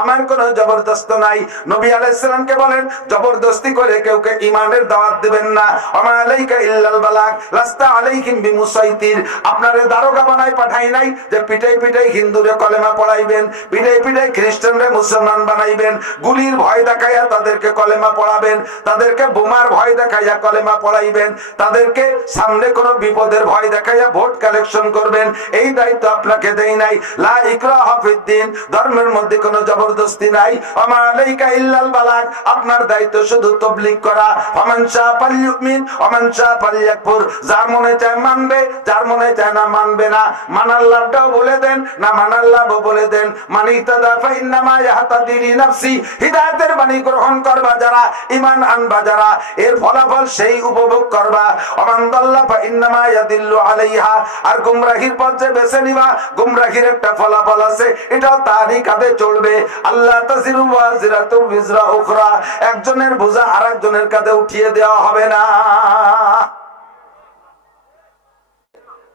আমার কোনো জবরদস্ত নাই। নবী আলাইহিস সালামকে বলেন জবরদস্তি করে কেউকে ঈমানের দাওয়াত দিবেন না। ওমা আলাইকা ইল্লাল বালাগ লাস্তা আলাইহিম বিমুসাইতির। আপনারে দারোগা বানাই পাঠাই নাই যে পিটাই পিটাই হিন্দুরে কলেমা পড়াইবেন, পিটাই পিটাই খ্রিস্টানরে মুসলমান বানাইবেন, গুলির ভয় দেখাইয়া তাদেরকে কলেমা পড়াবেন, তাদেরকে বোমার ভয় দেখাইয়া কলেমা পড়াইবেন, তাদেরকে সামনে কোনো বিপদের ভয় দেখাইয়া ভোট কালেকশন করবেন। এই দায়িত্ব আপনাকে দেই নাই। লা ইকরাহা ফিদ্দিন, ধর্মের মধ্যে কোনো জবরদস্তি নাই। ওমা আলাইকা ইল্লাল বালাগ, আপনার দায়িত্ব শুধু তাবলীগ করা। ফামান শাআ ফালইউমিন ওমান শাআ ফালইয়াকফুর, যার মনে চায় মানবে, যার মনে চায় না মানবে না। মানার লাভটাও বলে দেন, না মানার লাভও বলে দেন। মানিতাদা ফাইন্নামা ইয়াহতাদি লিনাফসি, হিদায়াতের বাণী গ্রহণ করবা যারা, ঈমান আনবা যারা, এর ফলাফল সেই উপভোগ করবা। ওমান দাল্লা ফাইন্নামা ইয়াদিল্লু আলাইহা, আর গুমরাহির পথ যে বেছে নিবা, গুমরাহির একটা ফলাফল আছে, এটাও তারই কাঁধে চলবে। আল্লাহ তাজিরু ওয়াজিরাতু বিজরা উখরা, একজনের বোঝা আরেকজনের কাঁধে উঠিয়ে দেওয়া হবে না।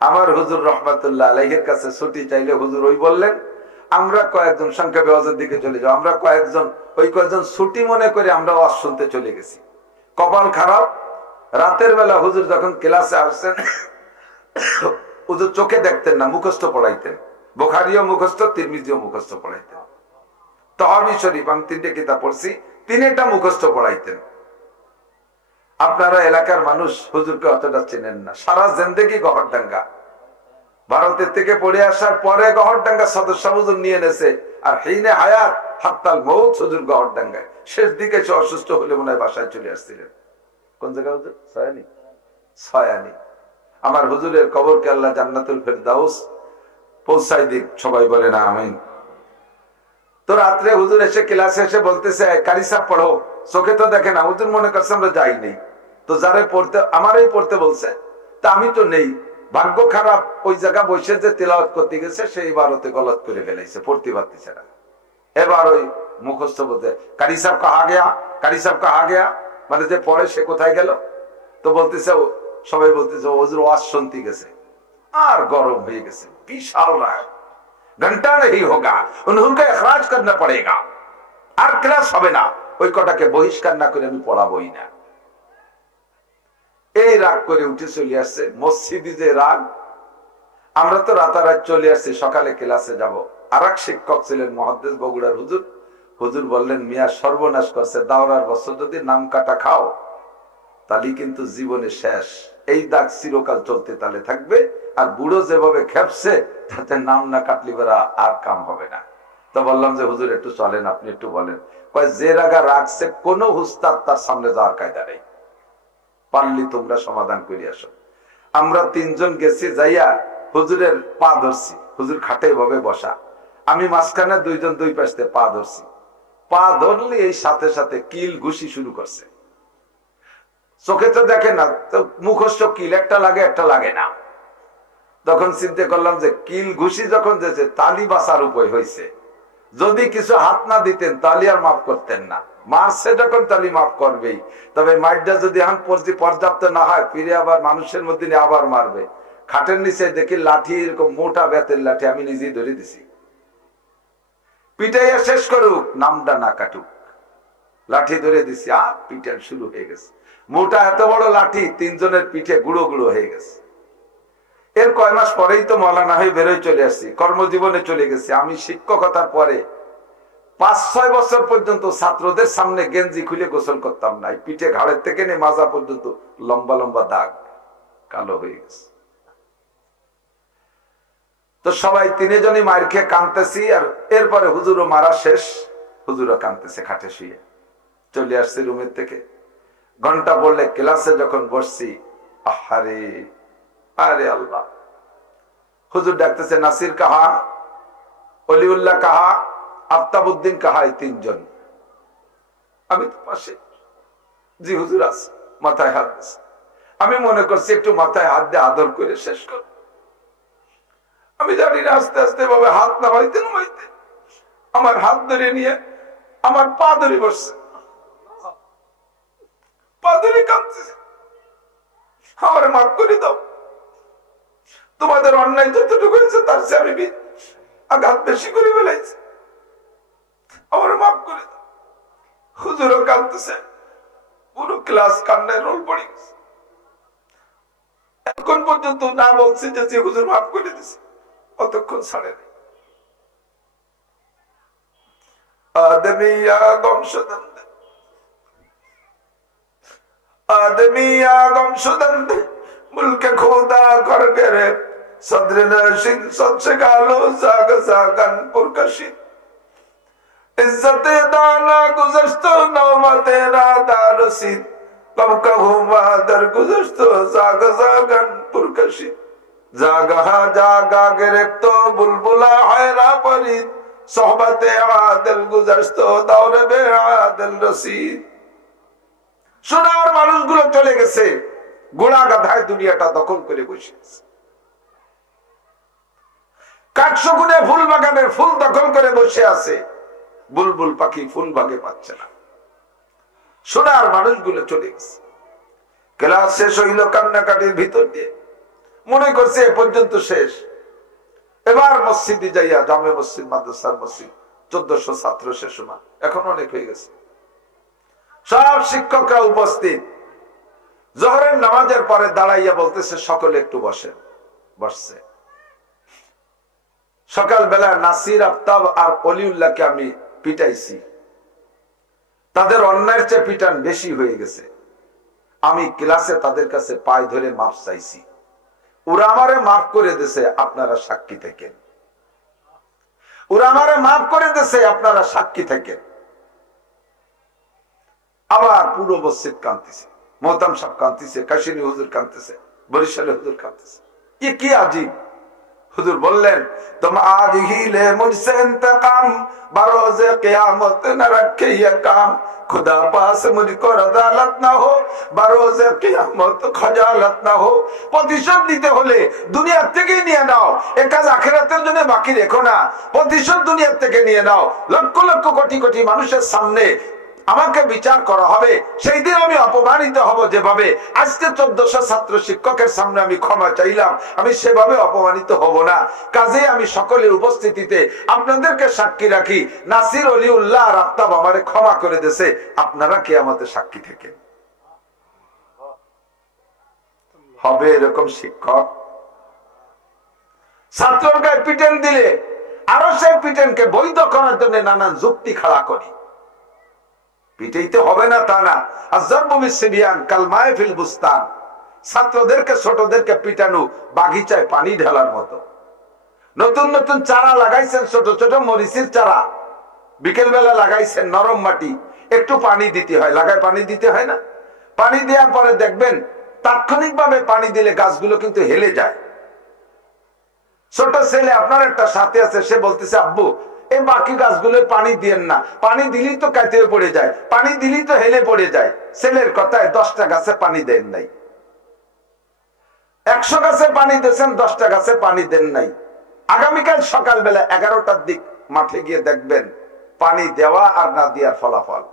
আমার হুজুর রহমাতুল্লাহ আলাইহির কাছে ছুটি চাইলে হুজুর ওই বললেন, আমরা কয়েকজন সংক্ষেপে ওয়াজের দিকে চলে যাও, আমরা কয়েকজন ওই কয়েকজন ছুটি মনে করে আমরা ওয়াজ শুনতে চলে গেছি। কপাল খারাপ, রাতের বেলা হুজুর যখন ক্লাসে আসছেন, হুজুর চোখে দেখতেন না, মুখস্থ পড়াইতেন। বুখারীও মুখস্থ, তিরমিজিও মুখস্থ পড়াইতেন। তহাবি শরীফ আমি 3টে কিতাব পড়ছি, 3টা মুখস্থ পড়াইতেন। আপনারা এলাকার মানুষ হুজুরকে অতটা চেনেন না। সারা জিন্দেগি গহরডাঙ্গা, ভারতের থেকে পড়ে আসার পরে গহরডাঙ্গা সদস্য হুজুর নিয়ে নেছে, আর হিনে হায়াত হাত্তাল মৌত হুজুর গহরডাঙ্গায়। শেষ দিকে সে অসুস্থ হলে মনে হয় বাসায় চলে আসছিলেন। কোন জায়গা হুজুর? ছয়ানি। ছয়ানি। আমার হুজুরের কবরকে আল্লাহ জান্নাতুল ফেরদাউস পৌঁছায় দিক, সবাই বলে না আমিন। তো রাত্রে হুজুর এসে ক্লাসে এসে বলতেছে, কারি সাহেব পড়ো, চোখে তো দেখে না। হুজুর মনে করছে আমরা যাই নেই, তো যারে পড়তে আমারই পড়তে বলছে, তা আমি তো নেই। ভাগ্য খারাপ, ওই জায়গা বসে যে তেলাওয়াত করতে গেছে সেই বারোতে গলত করে ফেলাইছে, পড়তে পারতেছে না। এবার ওই মুখস্থ বলতে, কারি সাহেব কাহা গেয়া, কারি সাহেব কাহা গেয়া, মানে যে পড়ে সে কোথায় গেল? তো বলতেছে, সবাই বলতেছে হুজুর ওয়াজ শুনতে গেছে। আর গরম হয়ে গেছে, বিশাল রায়, ঘন্টা নেই হোগা, উনকে এখরাজ করনা পড়েগা, আর ক্লাস হবে না। ওই কটাকে বহিষ্কার না করে আমি পড়াবই না। এই রাগ করে উঠে চলে আসছে মসজিদে যে রাগ। আমরা তো রাতারাত চলে আসছি, সকালে ক্লাসে যাব। আর এক শিক্ষক ছিলেন মুহাদ্দিস বগুড়ার হুজুর। হুজুর বললেন, মিয়া সর্বনাশ করছে, দাওরার বছর যদি নাম কাটা খাও তাহলে কিন্তু জীবনে শেষ। এই দাগ চিরকাল চলতে তালে থাকবে, আর বুড়ো যেভাবে খেপছে তাতে নাম না কাটলি বেড়া আর কাম হবে না। তো বললাম যে হুজুর একটু চলেন, আপনি একটু বলেন। কয় যে রাগা রাখছে কোন হুস্তাদ তার সামনে যাওয়ার কায়দা নেই, পারলি তোমরা সমাধান করে আসো। আমরা 3 জন গেছি, যাইয়া হুজুরের পা ধরছি। হুজুর খাটে ভাবে বসা, আমি মাঝখানে, 2 জন 2 পাশে পা ধরছি। পা ধরলে এই সাথে সাথে কিল ঘুষি শুরু করছে। চোখে তো দেখে না, তো মুখস্থ কিল একটা লাগে একটা লাগে না। তখন চিন্তা করলাম যে কিল ঘুষি যখন যেছে তালি বাঁচার উপায় হয়েছে। যদি কিছু হাত না দিতেন তালি আর মাফ করতেন না। মারছে যখন তালি মাফ করবেই। তবে মাইটটা যদি এখন পর্যাপ্ত না হয়, ফিরে আবার মানুষের মধ্যে আবার মারবে। খাটের নিচে দেখি লাঠি, এরকম মোটা বেতের লাঠি, আমি নিজেই ধরে দিছি। পিটাইয়া শেষ করুক, নামটা না কাটুক, লাঠি ধরে দিছি। আর পিটান শুরু হয়ে গেছে। মোটা এত বড় লাঠি, 3 জনের পিঠে গুঁড়ো গুঁড়ো হয়ে গেছে। এর কয় মাস পরেই তো মওলানা হয়ে বেরোয় চলে আসছি, কর্মজীবনে চলে গেছি। আমি শিক্ষকতার পরে 5-6 বছর পর্যন্ত ছাত্রদের সামনে গেঞ্জি খুলে গোসল করতাম না। পিঠে ঘাড়ের থেকে নিয়ে মাজা পর্যন্ত লম্বা লম্বা দাগ, কালো হয়ে গেছে। তো সবাই 3 জনই মায়ের খেয়ে কাঁদতেছি। আর এরপরে হুজুরও মারা শেষ, হুজুরও কাঁদতেছে খাটে শুয়ে। চলে আসছি রুমের থেকে, ঘন্টা বললে ক্লাসে যখন বসছি, আহারে আরে আল্লাহ, হুজুর ডাকতেছে, নাসির কাহা, অলিউল্লাহ কাহা, আফতাবউদ্দিন কাহা, এই 3 জন। আমি তো পাশে, জি হুজুর আছে, মাথায় হাত দিচ্ছে। আমি মনে করছি একটু মাথায় হাত দিয়ে আদর করে শেষ কর। আমি জানি না, আস্তে আস্তে ভাবে হাত নামাইতে নামাইতে আমার হাত ধরে নিয়ে আমার পা ধরে বসছে, পা ধরে কাঁদতেছে, আমার মাফ করে দাও, তোমাদের অন্যায় যতটুকু হয়েছে তার চেয়ে আমি আঘাত বেশি করে ফেলাইছি, আমার মাফ করে দাও। হুজুরও কাঁদতেছে, পুরো ক্লাস কান্নায় রোল পড়ে গেছে। এখন পর্যন্ত না বলছে যে হুজুর মাফ করে দিছে, অতক্ষণ ছাড়ে নাই। আদমিয়া গমসদন্দ, আদমিয়া গমসদন্দ, মুলকে খোদা কর গরে সদরে নশিন সচ্ছে গালো জাগ জাগন পুরকশি ইজ্জতে দানা গুজশত নওমতে রাদা রসিদ কব কহুমা দর গুজশত জাগ জাগন পুরকশি জাগহা জাগা গিরফতো বুলবুলা হায়রা পরিদ সোহবতে আদল গুজশত দৌরে বে আদল রসিদ। সোনার মানুষগুলো চলে গেছে, গোড়া গাধায় দুনিয়াটা দখল করে বসে আছে। কাকশগুনে ফুল বাগানের ফুল দখল করে বসে আছে, বুলবুল পাখি ফুল ভাগে পাচ্ছে না। সোনার মানুষগুলো চলে গেছে। ক্লাস শেষ হইল কান্নাকাটির ভিতর দিয়ে, মনে করছে এ পর্যন্ত শেষ। এবার মসজিদে যাইয়া, জামে মসজিদ, মাদ্রাসার মসজিদ, 1400 ছাত্র সে সময়, এখন অনেক হয়ে গেছে। সব শিক্ষকরা উপস্থিত। জোহরের নামাজের পরে দাঁড়াইয়া বলতেছে সকলে একটু বসেন। বসছে। সকালবেলা নাসির আফতাব আর অলিউল্লাহকে আমি পিটাইছি, তাদের অন্যায়ের চেয়ে পিটান বেশি হয়ে গেছে। আমি ক্লাসে তাদের কাছে পায়ে ধরে মাফ চাইছি, ওরা আমারে মাফ করে দিয়েছে, আপনারা সাক্ষী থাকেন। ওরা আমারে মাফ করে দিয়েছে, আপনারা সাক্ষী থাকেন। আবার পুরো মসজিদ কাঁদতেছে, মোহতাম সাহেব কাঁদতেছে, কাশিনী হুজুর কাঁদতেছে, বরিশালে হুজুর কাঁদতেছে। ये কি আজীব। হুজুর বললেন, तुम आज ही ले मुझसे इंतकाम, बरोज़े क़यामत न रखे ये काम, खुदा पास मुझको रदालत ना हो, बरोज़े क़यामत खजालत ना हो। প্রতিশোধ নিতে হলে দুনিয়া থেকে নিয়ে নাও, এক কাজ আখিরাতের জন্য বাকি রেখো না। প্রতিশোধ দুনিয়া থেকে নিয়ে নাও। লক্ষ লক্ষ কোটি কোটি মানুষের সামনে আমাকে বিচার করা হবে, সেই দিন আমি অপমানিত হব। যেভাবে আজকে 1400 ছাত্র শিক্ষকের সামনে আমি ক্ষমা চাইলাম, আমি সেভাবে অপমানিত হব না। কাজে আমি সকলের উপস্থিতিতে আপনাদেরকে সাক্ষী রাখি, নাসির অলিউল্লাহ আর আফতাব আমারে ক্ষমা করে দিয়েছে, আপনারা কি আমাদের সাক্ষী থেকে হবে এরকম শিক্ষক? ছাত্রর গায়ে পিটেন দিলে আরো সেই পিটেনকে বৈধ করার জন্য নানান যুক্তি খাড়া করি। পিটাইতে হবে না তা না, ছাত্রদেরকে ছোটদেরকে পিটানো বাগিচায় পানি ঢালার মতো। নতুন নতুন চারা লাগাইছেন, ছোট ছোট মরিচের চারা, বিকেল বেলা লাগাইছেন, নরম মাটি, একটু পানি দিতে হয়, লাগায় পানি দিতে হয় না? পানি দেওয়ার পরে দেখবেন তাৎক্ষণিক ভাবে পানি দিলে গাছগুলো কিন্তু হেলে যায়। ছোট ছেলে আপনার একটা সাথে আছে, সে বলতেছে, আব্বু এই বাকি গাছগুলো পানি দিয়েন না, পানি দিলেই তো কাইতে পড়ে যায়, পানি দিলেই তো হেলে পড়ে যায়। ছেলের কথায় 10টা গাছে পানি দেন নাই। 100 গাছে পানি দিয়েছেন, 10টা গাছে পানি দেন নাই। আগামীকাল সকালবেলা 11টার দিক মাঠে গিয়ে দেখবেন পানি দেওয়া আর না দেওয়ার ফলাফল।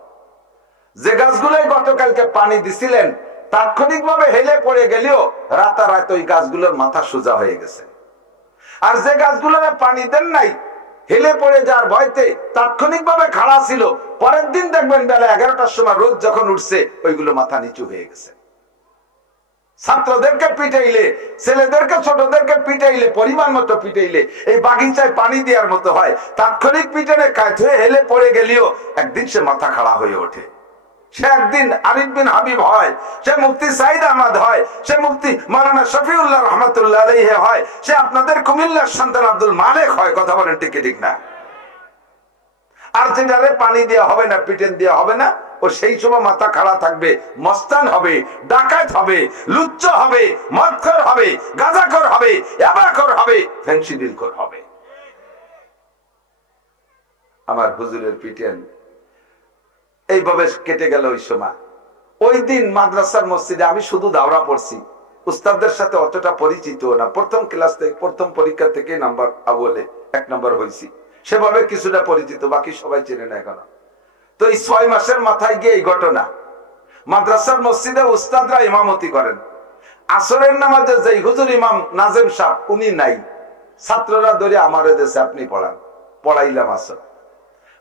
যে গাছগুলোই গতকালকে পানি দিছিলেন তাৎক্ষণিক ভাবে হেলে পড়ে গেলেও রাতারাত ওই গাছগুলোর মাথা সোজা হয়ে গেছে। আর যে গাছগুলোর পানি দেন নাই, হেলে পড়ে যাওয়ার ভয়তে তাৎক্ষণিক ভাবে খাড়া ছিল, পরের দিন দেখবেন বেলা 11টার সময় রোদ যখন উঠছে ওইগুলো মাথা নিচু হয়ে গেছে। ছাত্রদেরকে পিটাইলে, ছেলেদেরকে ছোটদেরকে পিটাইলে, পরিমাণ মতো পিটাইলে এই বাগিচায় পানি দেওয়ার মতো হয়। তাৎক্ষণিক পিটনে কাজ হয়ে হেলে পড়ে গেলেও একদিন সে মাথা খাড়া হয়ে ওঠে। সে একদিন আরিফ বিন হাবিব হয়, সে মুফতি সাইদ আহমদ হয়, সে মুফতি মাওলানা শফিউল্লাহ রহমাতুল্লাহ আলাইহি হয়, সে আপনাদের কুমিল্লার সন্তান আব্দুল মালেক হয়। কথা বলেন ঠিক ঠিক না? আর যেটারে পানি দেওয়া হবে না, পিটেন দেওয়া হবে না, ও সেই সময় মাথা খাড়া থাকবে, মস্তান হবে, ডাকাত হবে, লুচ্চ হবে, মদখোর হবে, গাঁজাখোর হবে, ইয়াবাখোর হবে, ফেন্সিডিলখোর হবে। আমার হুজুরের পিটেন এইভাবে কেটে গেল ওই সময়। ওই দিন মাদ্রাসার মসজিদে আমি শুধু দাওরা পড়ছি, উস্তাদদের সাথে অতটা পরিচিত না। প্রথম ক্লাস থেকে, প্রথম পরীক্ষা থেকে নাম্বার আবলে 1 নম্বর হয়েছি, সেভাবে কিছুটা পরিচিত, বাকি সবাই চেনে না এখনো। তো এই 6 মাসের মাথায় গিয়ে এই ঘটনা। মাদ্রাসার মসজিদে উস্তাদরা ইমামতি করেন, আসরের নামাজে যেই হুজুর ইমাম নাজেম সাহেব উনি নাই, ছাত্ররা ধরে আমারে দেশে আপনি পড়ান, পড়াইলাম আসর।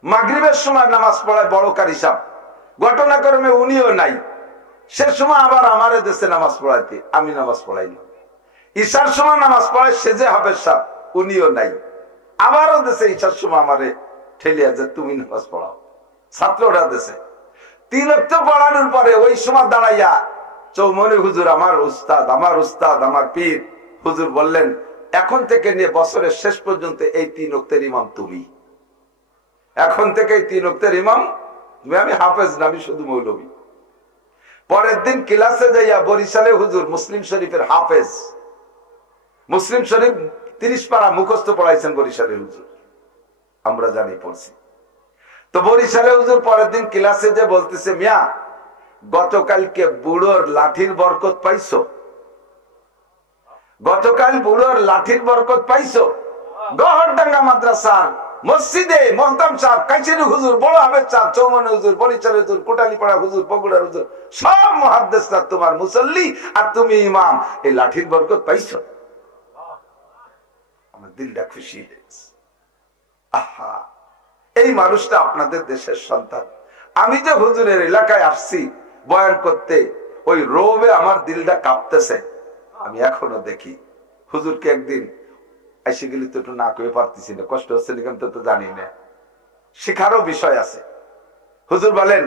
মাগরিবের সময় নামাজ পড়ায় বড় কারি সাহেব, ঘটনাক্রমে উনিও নাই, সে সময় আবার আমারে দেশে নামাজ পড়াইতে, আমি নামাজ পড়াইলাম। ঈশার সময় নামাজ পড়ায় সেজে হাফেজ সাহেব, উনিও নাই, আমারও দেশে ঈশার সময় আমারে ঠেলিয়া যে তুমি নামাজ পড়াও, ছাত্ররা দেশে। 3 ওয়াক্ত পড়ানোর পরে ওই সময় দাঁড়াইয়া চৌমনি হুজুর, আমার উস্তাদ, আমার পীর হুজুর বললেন, এখন থেকে নিয়ে বছরের শেষ পর্যন্ত এই 3 ওয়াক্তের ইমাম তুমি। এখন থেকে এই 3 ওয়াক্তের ইমাম তুমি, আমি হাফেজ না, আমি শুধু মৌলবী। পরের দিন ক্লাসে যাইয়া বরিশালে হুজুর মুসলিম শরীফের হাফেজ, মুসলিম শরীফ 30 পারা মুখস্থ পড়াইছেন বরিশালে হুজুর, আমরা জানি পড়ছি। তো বরিশালে হুজুর পরের দিন ক্লাসে যে বলতেছে, মিয়া গতকালকে বুড়োর লাঠির বরকত পাইছো? গতকাল বুড়োর লাঠির বরকত পাইছো? গহরডাঙ্গা মাদ্রাসার মসজিদে মোহতাম সাহেব, কাইছেরি হুজুর, বড় হাফেজ সাহেব, চৌমনি হুজুর, বরিশাল হুজুর, কোটালীপাড়া হুজুর, বগুড়ার হুজুর, সব মুহাদ্দিসরা তোমার মুসল্লি, আর তুমি ইমাম, এই লাঠির বরকত পাইছো? আমার দিলটা খুশি হয়েছে। আহা, এই মানুষটা আপনাদের দেশের সন্তান। আমি যে হুজুরের এলাকায় আসছি বয়ান করতে, ওই রোবে আমার দিলটা কাঁপতেছে। আমি এখনো দেখি হুজুরকে একদিন এসে গেলে তো একটু না করে পারতেছি না, কষ্ট হচ্ছে না, তো জানি না, শিখারও বিষয় আছে। হুজুর বলেন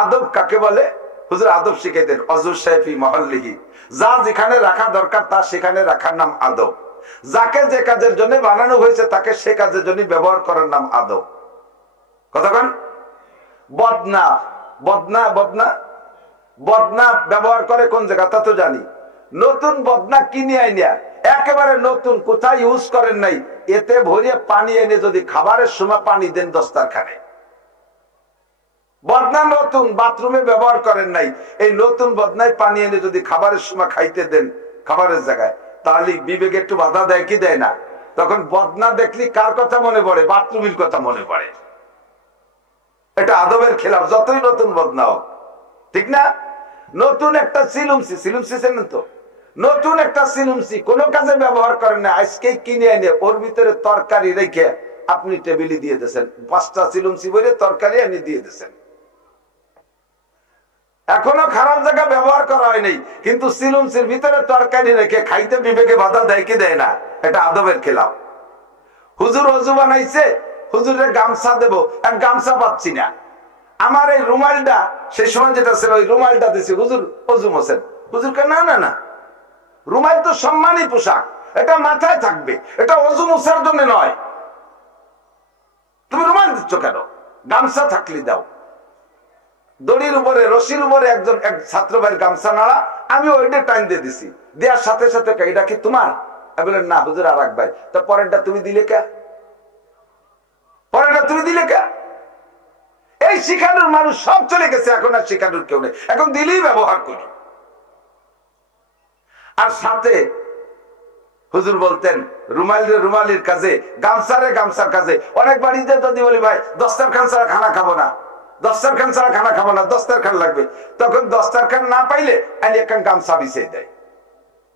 আদব কাকে বলে? হুজুর আদব শিখাইতেন, অজুর সাহেবী মহল্লিহি, যা যেখানে রাখা দরকার তা সেখানে রাখার নাম আদব, যাকে যে কাজের জন্য বানানো হয়েছে তাকে সে কাজের জন্য ব্যবহার করার নাম আদব। কতক্ষণ? বদনা, বদনা, বদনা, বদনা ব্যবহার করে কোন জায়গা তা তো জানি। নতুন বদনা কিনে আইনিয়া একেবারে নতুন, কোথায় ইউজ করেন নাই, এতে ভরিয়ে পানি এনে যদি খাবারের সময় পানি দেন দস্তারখানে, বদনা নতুন, বাথরুমে ব্যবহার করেন নাই, এই নতুন বদনায় পানি এনে যদি খাবারের সময় খাইতে দেন খাবারের জায়গায়, তাহলে বিবেকে একটু বাধা দেয় কি দেয় না? তখন বদনা দেখলি কার কথা মনে পড়ে? বাথরুমের কথা মনে পড়ে। এটা আদবের খেলাফ, যতই নতুন বদনা হোক, ঠিক না? নতুন একটা সিলুমসি, সিলুমসি চেনেন তো? নতুন একটা সিলুমসি কোনো কাজে ব্যবহার করেন না, আজকে কিনে এনে ওর ভিতরে তরকারি রেখে আপনি টেবিলে দিয়ে দিয়েছেন, 5টা সিলুমসি বলে তরকারি এনে দিয়ে দিয়েছেন, এখনো খারাপ জায়গা ব্যবহার করা হয়নি, কিন্তু সিলুমসির ভিতরে তরকারি রেখে খাইতে বিবেকে বাধা দেয় কি দেয় না? এটা আদবের খেলাফ। হুজুর অজু বানাইছে, হুজুরের গামছা দেবো, এক গামছা পাচ্ছি না, আমার এই রুমালটা সেই সময় যেটা ছিল ওই রুমালটা দিছি, হুজুর অজু মোছেন। হুজুরকে না না না, রুমাল তো সম্মানী পোশাক, এটা মাথায় থাকবে, এটা অজু মোছার জন্য নয়, তুমি রুমাল দিচ্ছ কেন? গামছা থাকলে দাও। দড়ির উপরে, রশির উপরে একজন এক ছাত্র ভাইয়ের গামছা নাড়া, আমি ওইটা টাইম দিয়ে দিছি, দেওয়ার সাথে সাথে এটা কি তোমার? আমি বললেন না হুজুর আর এক ভাই। তা পরেরটা তুমি দিলে কে? পরেরটা তুমি দিলে কে? এই শিখানোর মানুষ সব চলে গেছে, এখন আর শিখানোর কেউ নেই, এখন দিলেই ব্যবহার করি। আর সাথে হুজুর বলতেন রুমালের রুমালির কাজে, গামছারে গামছার কাজে। অনেক বাড়িতে যদি বলি ভাই দস্তারখান ছাড়া খানা খাবো না, দস্তারখান ছাড়া খানা খাবো না, দস্তারখান লাগবে, তখন দস্তারখান না পাইলে আনি একখান গামছা বিছিয়ে দেয়।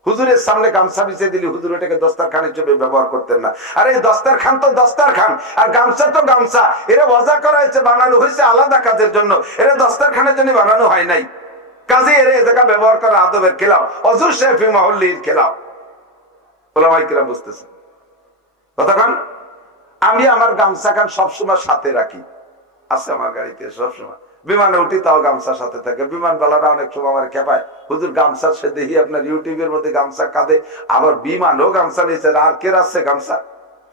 হুজুরের সামনে গামছা বিছিয়ে দিলে হুজুর এটাকে দস্তারখানের জন্য ব্যবহার করতেন না। আর এই দস্তারখান তো দস্তারখান, আর গামছা তো গামছা, এরা ওয়াজা করা হয়েছে, বানানো হয়েছে আলাদা কাজের জন্য, এরা দস্তারখানের জন্য বানানো হয় নাই। কাজে এরা এ জায়গা ব্যবহার করা আদবের খেলাফ, অজুর শাফি মহল্লির খেলাফ। ওলামায়ে কেরাম বুঝতেছেন কতক্ষণ? আমি আমার গামছা খান সবসময় সাথে রাখি, আছে আমার গাড়িতে সবসময়, বিমানে উঠি তাও গামছার সাথে থাকে। বিমানবালারা অনেক সময় আমার খেপায়, হুজুর গামছা সে দেখি আপনার ইউটিউবের মধ্যে গামছা কাঁদে, আবার বিমানও গামছা নিয়েছে, আর কে রাখছে গামছা?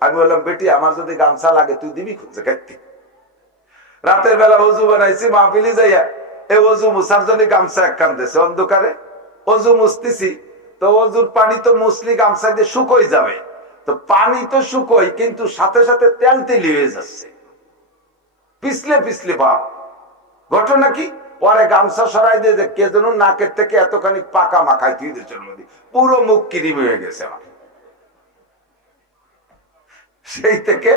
আমি বললাম বেটি আমার যদি গামছা লাগে তুই দিবি খুঁজে খাইতে। রাতের বেলা অজু বানাইছি, মাহফিলি যাইয়া এই অজু মুছার জন্য গামছা এক কান দিয়েছে, অন্ধকারে অজু মুছতেছি, তো অজুর পানি তো মুসলি গামছা দিয়ে শুকোই যাবে, তো পানি তো শুকোই, কিন্তু সাথে সাথে তেল তেলি হয়ে যাচ্ছে, পিছলে পিছলে ভাব। ঘটনা কি? পরে গামছা সরাই দিয়ে যে কে যেন নাকের থেকে এতখানি পাকা মাখাই তুই দিয়েছে, পুরো মুখ কিরিম হয়ে গেছে আমার। সেই থেকে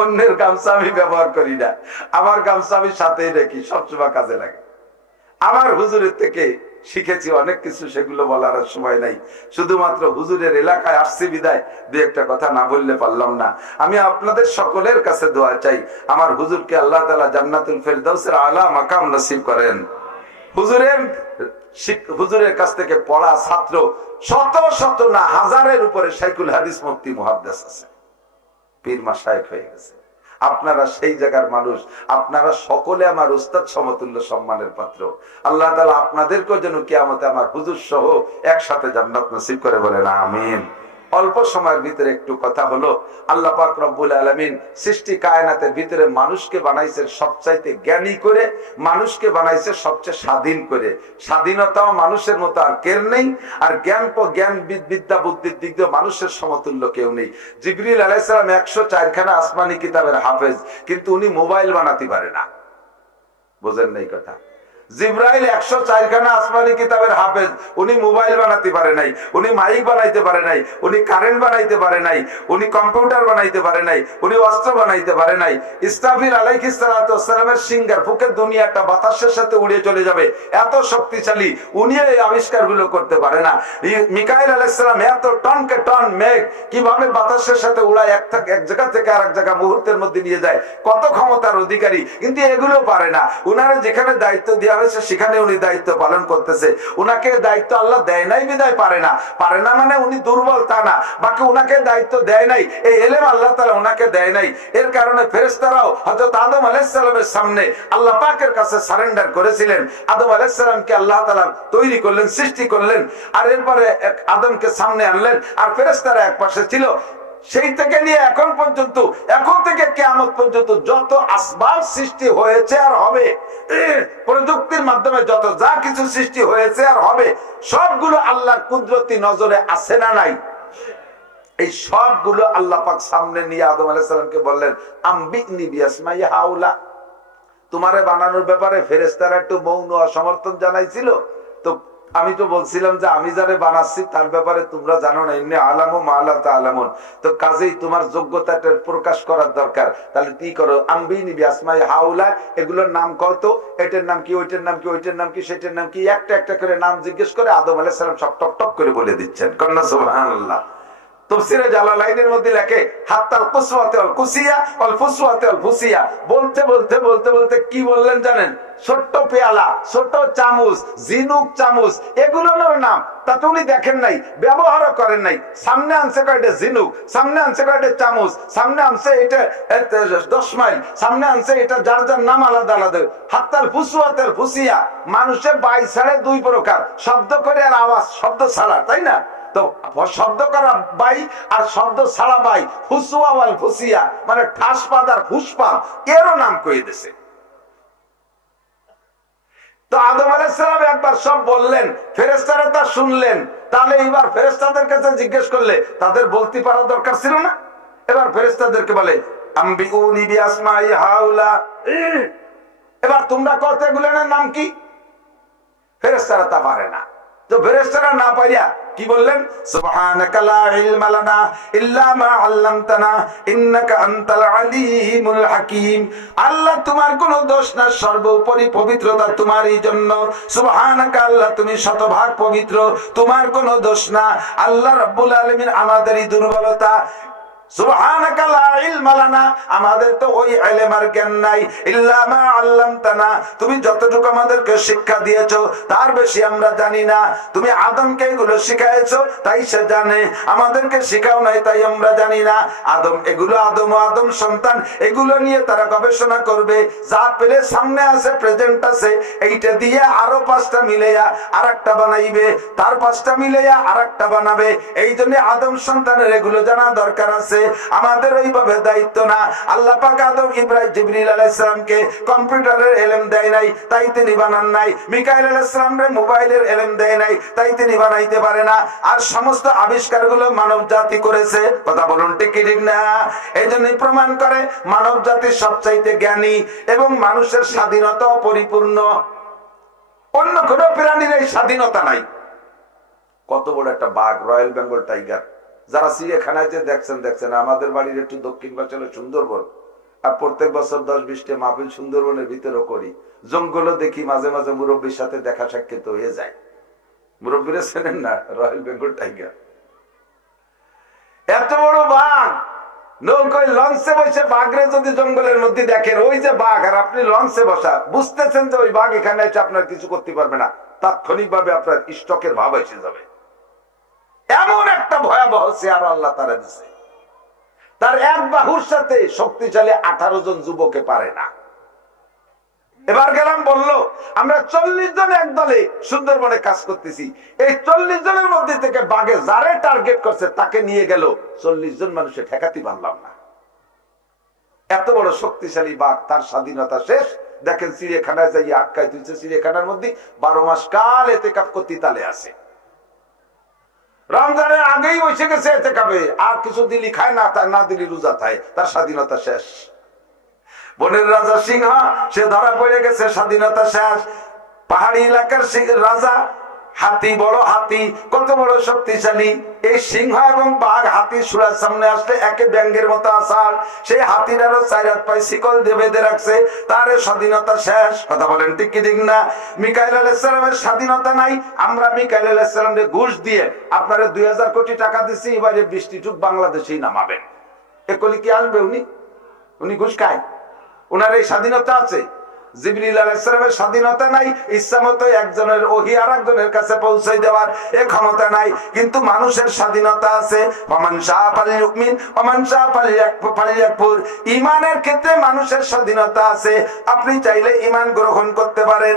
অন্যের গামছা আমি ব্যবহার করি না, আমার গামছা আমি সাথে রেখি, সবসময় কাজে লাগে। আমার হুজুরের থেকে শিখেছি অনেক কিছু, সেগুলো বলার আর সময় নাই। শুধুমাত্র হুজুরের এলাকায় আসছি বিদায় দু একটা কথা না বললে পারলাম না। আমি আপনাদের সকলের কাছে দোয়া চাই, আমার হুজুরকে আল্লাহ তাআলা জান্নাতুল ফেরদাউসের আলা মাকাম নসিব করেন। হুজুরের কাছ থেকে পড়া ছাত্র শত শত না হাজারের উপরে শাইখুল হাদিস মুফতি মুহাদ্দিস আছে, পীর মাশায়েখ হয়ে গেছে। আপনারা সেই জায়গার মানুষ, আপনারা সকলে আমার উস্তাদ সমতুল্য সম্মানের পাত্র। আল্লাহ তাআলা আপনাদেরকেও যেন কিয়ামতে আমার হুজুর সহ একসাথে জান্নাত নসিব করে, বলেন আমিন। অল্প সময়ের ভিতরে একটু কথা হলো, আল্লাহ পাক রব্বুল আলামিন সৃষ্টি কায়নাতের ভিতরে মানুষকে বানাইছেন সবচাইতে জ্ঞানী করে, মানুষকে বানাইছে সবচেয়ে স্বাধীন করে। স্বাধীনতাও মানুষের মতো আর কেউ নেই, আর জ্ঞান বিদ্যা বুদ্ধির দিক দিয়ে মানুষের সমতুল্য কেউ নেই। জিবরিল আলাইহিস সালাম 104 খানা আসমানি কিতাবের হাফেজ, কিন্তু উনি মোবাইল বানাতে পারে না। বোঝেন নাই কথা? জিব্রাইল 104 খানা আসমানি কিতাবের হাফেজ, উনি মোবাইল বানাতে পারে নাই, উনি মাইক বানাইতে পারে নাই, উনি কারেন্ট বানাইতে পারে নাই, উনি কম্পিউটার বানাইতে পারে নাই, উনি অস্ত্র বানাইতে পারে নাই। ইসরাফিল আলাইহিস সালাতু ওয়াস সালামের সিংহার ফুকে দুনিয়াটা বাতাসের সাথে উড়ে চলে যাবে, এত শক্তিশালী, উনি এই আবিষ্কারগুলো করতে পারে না। মিকাইল আলাইহিস সালাম এত টনকে টন মেঘ কিভাবে বাতাসের সাথে উড়ায় এক জায়গা থেকে আরেক জায়গা মুহূর্তের মধ্যে নিয়ে যায়, কত ক্ষমতার অধিকারী, কিন্তু এগুলো পারে না। উনারে যেখানে দায়িত্ব দেওয়া হয়েছে সেখানে উনি দায়িত্ব পালন করতেছে। উনাকে দায়িত্ব আল্লাহ দেয় নাই বিদায় পারে না। পারে না মানে উনি দুর্বল তা না, বাকি উনাকে দায়িত্ব দেয় নাই, এই এলেম আল্লাহ তাআলা উনাকে দেয় নাই। এর কারণে ফেরেশতারাও হযরত আদম আলাইহিস সালামের সামনে আল্লাহ পাকের কাছে সারেন্ডার করেছিলেন। আদম আলাইহিস সালামকে আল্লাহ তাআলা তৈরি করলেন, সৃষ্টি করলেন, আর এরপরে আদমকে সামনে আনলেন, আর ফেরেশতারা এক পাশে ছিল। সেই থেকে নিয়ে এখন পর্যন্ত, এখন থেকে কিয়ামত পর্যন্ত যত আসবাব সৃষ্টি হয়েছে আর হবে, প্রযুক্তির মাধ্যমে যত যা কিছু সৃষ্টি হয়েছে আর হবে, সবগুলো আল্লাহর কুদরতি নজরে আছে না নাই? এই সবগুলো আল্লাহ পাক সামনে নিয়ে আদম আলাইহিস সালামকে বললেন, আম্বিনি বিআসমাই হাউলা। তোমারে বানানোর ব্যাপারে ফেরেশতারা একটু মৌন অসমর্থন জানাইছিল, তো আমি তো বলছিলাম যে আমি যারে বানাচ্ছি তার ব্যাপারে তোমরা জানো না, ইন্নী আলামু মা লা তা'লামুন। তো কাজেই তোমার যোগ্যতাটা প্রকাশ করার দরকার। তাহলে কি করো, আম্বিনি বিআসমাই হাউলা, এগুলোর নাম কর তো, এটার নাম কি, ওইটার নাম কি, ওইটার নাম কি, সেটার নাম কি, একটা একটা করে নাম জিজ্ঞেস করে আদম আলাইহিস সালাম সব টপ টপ করে বলে দিচ্ছেন। কন্না সুবহানাল্লাহ। তাফসীরে জালালাইনের মধ্যে লেখে হাত্তাল কুসওয়াতে ওয়াল কুসিয়া ওয়াল ফুসওয়াতে ওয়াল ফুসিয়া। বলতে বলতে বলতে বলতে কি বললেন জানেন? ছোট্ট পেয়ালা, ছোট চামচ, জিনুক চামচ, এগুলোর নাম তাতে উনি দেখেন নাই, ব্যবহারও করেন নাই। সামনে আনছে কয়টা জিনুক, সামনে আনছে কয়টা চামচ, সামনে আনছে এটা 10 মাইল, সামনে আনছে এটা, যার যার নাম আলাদা আলাদা। হাত্তাল ফুসওয়াতে ওয়াল ফুসিয়া, মানুষের বাই ছাড়ে দুই প্রকার, শব্দ করে আর আওয়াজ, শব্দ ছাড়া, তাই না? তো শব্দ করা বাই আর শব্দ ছাড়া বাই, ফুসুয়া ওয়াল ফুসিয়া, মানে ঠাস পাদ আর ফুসপাদ, এরও নাম কয়ে দিছে। তো আদম আলাইহিস সালাম একবার সব বললেন, ফেরেশতারা তা শুনলেন। তাহলে এবার ফেরেশতাদের কাছে জিজ্ঞেস করলে তাদের বলতে পারা দরকার ছিল না? এবার ফেরেশতাদেরকে বলে, আম্বিউনি বিআসমাই হাউলা, এবার তোমরা কত এগুলোর নাম কি? ফেরেশতারা তা পারে না। তো ফেরেশতারা না পারিয়া কি বললেন? সুবহানাকা লা ইলমা লানা ইল্লা মা আল্লামতানা ইন্নাকা আনতাল আলিমুল হাকীম। আল্লাহ তোমার কোনো দোষ না, সর্বোপরি পবিত্রতা তোমারই জন্য। সুবহানাকা, আল্লাহ তুমি শতভাগ পবিত্র, তোমার কোনো দোষ না। আল্লাহ রাব্বুল আলামিন আমাদেরই দুর্বলতা। সুবহানাকা লা ইলমা লানা, আমাদের তো ওই ইলম আর জ্ঞান নাই, ইল্লা মা আল্লামতানা, তুমি যতটুকু আমাদেরকে শিক্ষা দিয়েছো তার বেশি আমরা জানি না। তুমি আদমকে এগুলো শিখাইছো তাই সে জানে, আমাদেরকে শিখাও নাই তাই আমরা জানি না। আদম এগুলো, আদম ও আদম সন্তান এগুলো নিয়ে তারা গবেষণা করবে, যা পেলে সামনে আছে, প্রেজেন্ট আছে, এইটা দিয়ে আরো 5টা মিলাইয়া আরেকটা বানাইবে, তার 5টা মিলাইয়া আরেকটা বানাবে। এই জন্য আদম সন্তানের এগুলো জানা দরকার আছে। আমাদের ওইভাবে দায়িত্ব না। আল্লাহ পাক আদম ইব্রাহিম জিবরিল আলাইহিস সালামকে কম্পিউটারের ইলম দেয় নাই তাই তিনি বানান নাই, মিকাইল আলাইহিস সালামরে মোবাইলের ইলম দেয় নাই তাই তিনি বানাইতে পারে না। আর সমস্ত আবিষ্কারগুলো মানব জাতি করেছে। কথা বলুন ঠিক কি ঠিক না? এইজন্যই প্রমাণ করে মানব জাতি সবচাইতে জ্ঞানী এবং মানুষের স্বাধীনতা পরিপূর্ণ। অন্য কোনো প্রাণীর এই স্বাধীনতা নাই। কত বড় একটা বাঘ, রয়্যাল বেঙ্গল টাইগার, যারা চিড়িয়াখানায় যে দেখছেন, আমাদের বাড়ির একটু দক্ষিণ পাশে সুন্দরবন, আর প্রত্যেক বছর 10-20টা মাহফিল সুন্দরবনের ভিতরেও করি। জঙ্গলও দেখি, মাঝে মাঝে মুরব্বীর সাথে দেখা সাক্ষাৎ হয়ে যায়। মুরব্বীরা চেনেন না? Royal Bengal tiger. এত বড় বাঘ, নৌকায় লঞ্চে বসে বাঘরে যদি জঙ্গলের মধ্যে দেখেন, ওই যে বাঘ আর আপনি লঞ্চে বসা, বুঝতেছেন যে ওই বাঘ এখানে এসে আপনার কিছু করতে পারবে না, তাৎক্ষণিক ভাবে আপনার স্টকের ভাব এসে যাবে। এমন একটা ভয়াবহ চেহারা আল্লাহ তারা দিছে। তার এক বাহুর সাথে শক্তিশালী 18 জন যুবকে পারে না। এবার গেলাম, বললো আমরা 40 জন এক দলে সুন্দরবনে কাজ করতেছি, এই 40 জনের মধ্যে থেকে বাঘে যারে টার্গেট করছে তাকে নিয়ে গেল, 40 জন মানুষে ঠেকাতে পারলাম না। এত বড় শক্তিশালী বাঘ, তার স্বাধীনতা শেষ। দেখেন চিড়িয়াখানায় যাই আটকায় তুলছে, চিড়িয়াখানার মধ্যে 12 মাস কাল এতেকাফ করতে তালে আছে। রমজানের আগেই বসে গেছে এতেকাফে, আর কিছু দিলি খায় না, তার না দিলি রোজা খায়, তার স্বাধীনতা শেষ। বনের রাজা সিংহ, সে ধরা পড়ে গেছে, স্বাধীনতা শেষ। পাহাড়ি এলাকার রাজা, হাতি, বড় হাতি, কত বড় শক্তিশালী। এই সিংহ এবং বাঘ, হাতি সুরার সামনে আসলে একে ব্যাঙ্গের মতো আসার, সেই হাতিটারও 4 হাত পায়ে শিকল দিয়ে বেঁধে রাখছে, তার স্বাধীনতা শেষ। কথা বলেন ঠিক কি ঠিক না? মিকাইল আলাইহিস সালামের স্বাধীনতা নাই। আমরা মিকাইল আলাইহিস সালামকে ঘুষ দিয়ে আপনারা 2000 কোটি টাকা দিচ্ছি, এবারে 20টি টুক বাংলাদেশেই নামাবেন। একলি কি আসবে? উনি ঘুষ খায়? ওনার এই স্বাধীনতা আছে? জিবরিল আলাইহিস সালামের স্বাধীনতা নাই, ইচ্ছা মতো একজনের ওহী আরেকজনের কাছে পৌঁছে দেওয়ার এই ক্ষমতা নাই। কিন্তু মানুষের স্বাধীনতা আছে। Oman শাআ ফালইউমিন Oman শাআ ফালইয়াকফুর। ঈমানের ক্ষেত্রে মানুষের স্বাধীনতা আছে। আপনি চাইলে ঈমান গ্রহণ করতে পারেন,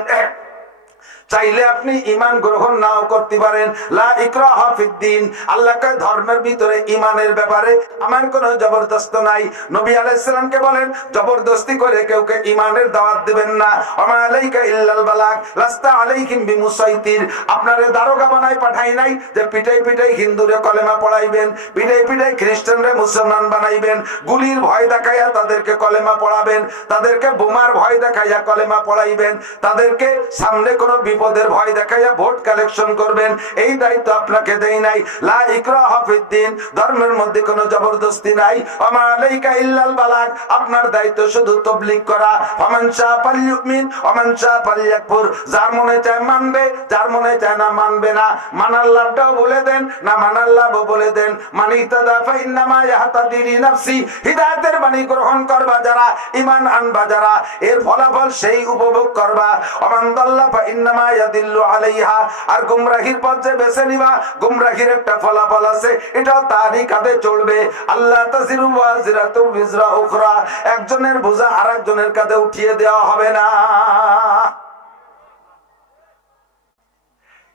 চাইলে আপনি ঈমান গ্রহণ নাও করতে পারেন। লা ইকরাহা ফিদ্দিন। আল্লাহ কয় ধর্মের ভিতরে ঈমানের ব্যাপারে আমার কোনো জবরদস্ত নাই। নবী আলাইহিস সালামকে বলেন জবরদস্তি করে কেউকে ঈমানের দাওয়াত দিবেন না। ওমা আলাইকা ইল্লাল বালাগ লাস্তা আলাইহিম বিমুসাইতির। আপনারে দারোগা বানাই পাঠাই নাই যে পিটাই পিটাই হিন্দুরে কলেমা পড়াইবেন, পিটাই পিটাই খ্রিস্টানরে মুসলমান বানাইবেন, গুলির ভয় দেখাইয়া তাদেরকে কলেমা পড়াবেন, তাদেরকে বোমার ভয় দেখাইয়া কলেমা পড়াইবেন, তাদেরকে সামনে কোনো বিপদের ভয় দেখাইয়া ভোট কালেকশন করবেন, এই দায়িত্ব আপনাকে দেই নাই। লা ইকরাহা ফিদ্দিন। ধর্মের মধ্যে কোনো জবরদস্তি নাই। ওমা আলাইকা ইল্লাল বালাগ। আপনার দায়িত্ব শুধু তাবলীগ করা। ফামান শাআ ফালইউমিন ওমান শাআ ফালইয়াকফুর। যার মনে চায় মানবে, যার মনে চায় না মানবে না। মানার লাভটাও বলে দেন, না মানার লাভও বলে দেন। মানিহতাদা ফাইন্নামা ইয়াহতাদি লিনাফসি। হিদায়াতের বাণী গ্রহণ করবা যারা, ঈমান আনবা যারা, এর ফলাফল সেই উপভোগ করবা। ওমান দাল্লা ফাইন্নামা ইয়াদিল্লু আলাইহা। আর গুমরাহির পথ যে বেছে নিবা, গুমরাহির একটা ফলাফল আছে, এটাও তারই কাঁধে চলবে। আল্লাহ তাজিরু ওয়াজিরাতু বিজরা উখরা। একজনের বোঝা আরেকজনের কাঁধে উঠিয়ে দেওয়া হবে না।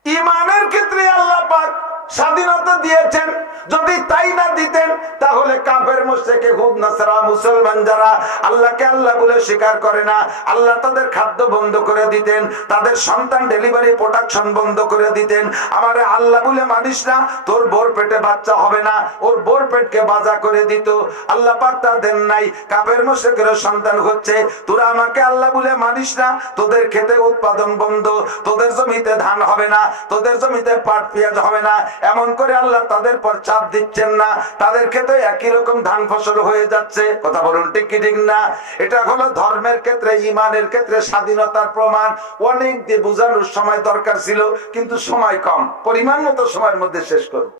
ঈমানের ক্ষেত্রে আল্লাহ পাক স্বাধীনতা দিয়েছেন। যদি তাই না দিতেন তাহলে কাফের মুশরিক ইহুদ নাসারা মুসলমান যারা আল্লাহকে আল্লাহ বলে স্বীকার করে না, আল্লাহ তাদের খাদ্য বন্ধ করে দিতেন, তাদের সন্তান ডেলিভারি প্রোডাকশন বন্ধ করে দিতেন। আমারে আল্লাহ বলে মানিস না, তোর বোর পেটে বাচ্চা হবে না, ওর বোর পেটকে বাজা করে দিত। আল্লাহ পাক তা দেন নাই। কাফের মুশরিকের সন্তান হচ্ছে, তোরা আমাকে আল্লাহ বলে মানিস না, তোদের খেতে উৎপাদন বন্ধ, তোদের জমিতে ধান হবে না, তোদের জমিতে পাট পেঁয়াজ হবে না। এমন করে আল্লাহ তাদের পর চাপ দিচ্ছেন না, তাদের ক্ষেত্রে একই রকম ধান ফসল হয়ে যাচ্ছে। কথা বলুন ঠিক কি ঠিক না? এটা হলো ধর্মের ক্ষেত্রে, ঈমানের ক্ষেত্রে স্বাধীনতার প্রমাণ। অনেক দিয়ে বোঝানোর সময় দরকার ছিল, কিন্তু সময় কম, পরিমাণ মতো সময়ের মধ্যে শেষ করব।